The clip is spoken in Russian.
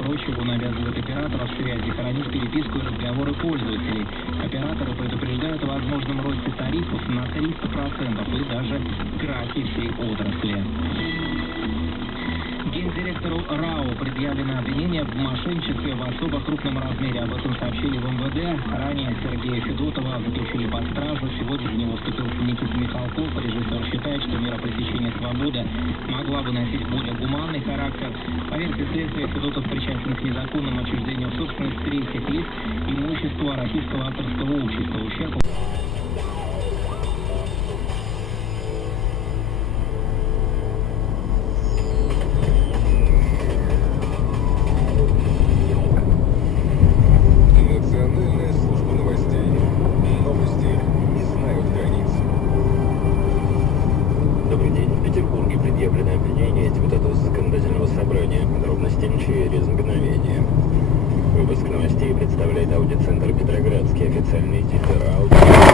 прочего, он обязывает операторов связи хранить переписку и разговоры пользователей. Операторы предупреждают о возможном росте тарифов на 300% и даже крахе всей отрасли. Гендиректору РАО предъявлено обвинение в мошенничестве в особо крупном размере. Об этом сообщили в МВД. Ранее Сергея Федотова заключили под стражу. Сегодня за него вступился Никита Михалков. Режиссер считает, что мера пресечения свободы могла бы носить более гуманный характер. По версии следствия, Федотов причастен к незаконному отчуждению собственности третьих лиц имущества Российского авторского общества. Ущерб предъявлено обвинение депутату законодательного собрания. Подробности через мгновение. Выпуск новостей представляет аудиоцентр «Петроградский», официальный дилер аудио.